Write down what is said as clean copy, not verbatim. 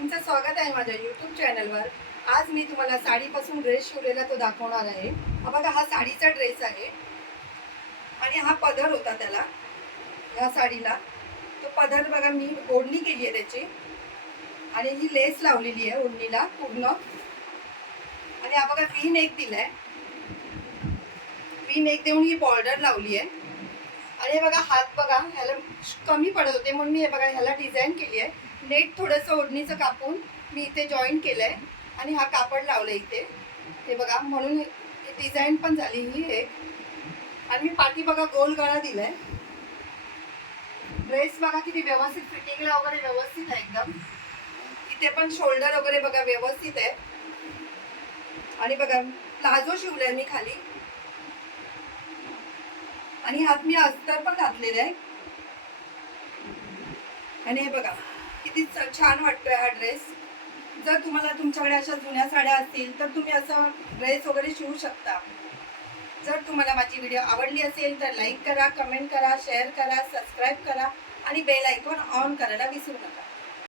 तुमचं स्वागत आहे माझ्या यूट्यूब चॅनलवर। आज मी तुम्हाला साडीपासून ड्रेस शिवलेला तो दाखवणार आहे। हा बघा, हा साडीचा ड्रेस आहे आणि हा पदर होता त्याला, या साडीला तो पदर बघा मी ओढणी केली आहे त्याची आणि ही लेस लावलेली आहे ओढणीला पूर्ण। आणि हा बघा वी नेक दिलाय, वी नेक देऊन ही बॉर्डर लावली आहे। आणि हे बघा हात बघा, ह्याला कमी पडत होते म्हणून मी हे बघा ह्याला डिझाईन केली आहे। नेट थोडंसं ओढणीचं कापून मी इथे जॉईन केलंय आणि हा कापड लावलाय इथे, हे बघा, म्हणून डिझाईन पण झाली ही एक। आणि मी पाठी बघा गोल गळा दिलाय। ड्रेस बघा किती व्यवस्थित फिटिंगला वगैरे व्यवस्थित आहे एकदम। इथे पण शोल्डर वगैरे बघा व्यवस्थित आहे। आणि बघा प्लाझो शिवलाय मी खाली आणि हात मी अस्तर पण घातलेलं आहे। आणि हे बघा किती छान वाटतोय हा ड्रेस। जर तुम्हाला तुमच्याकडे अशा जुन्या साड्या असतील तर तुम्ही असा ड्रेस वगैरे शिवू शकता। जर तुम्हाला माझी व्हिडिओ आवडली असेल तर लाईक करा, कमेंट करा, शेअर करा, सबस्क्राईब करा आणि बेल आयकॉन ऑन करायला विसरू नका।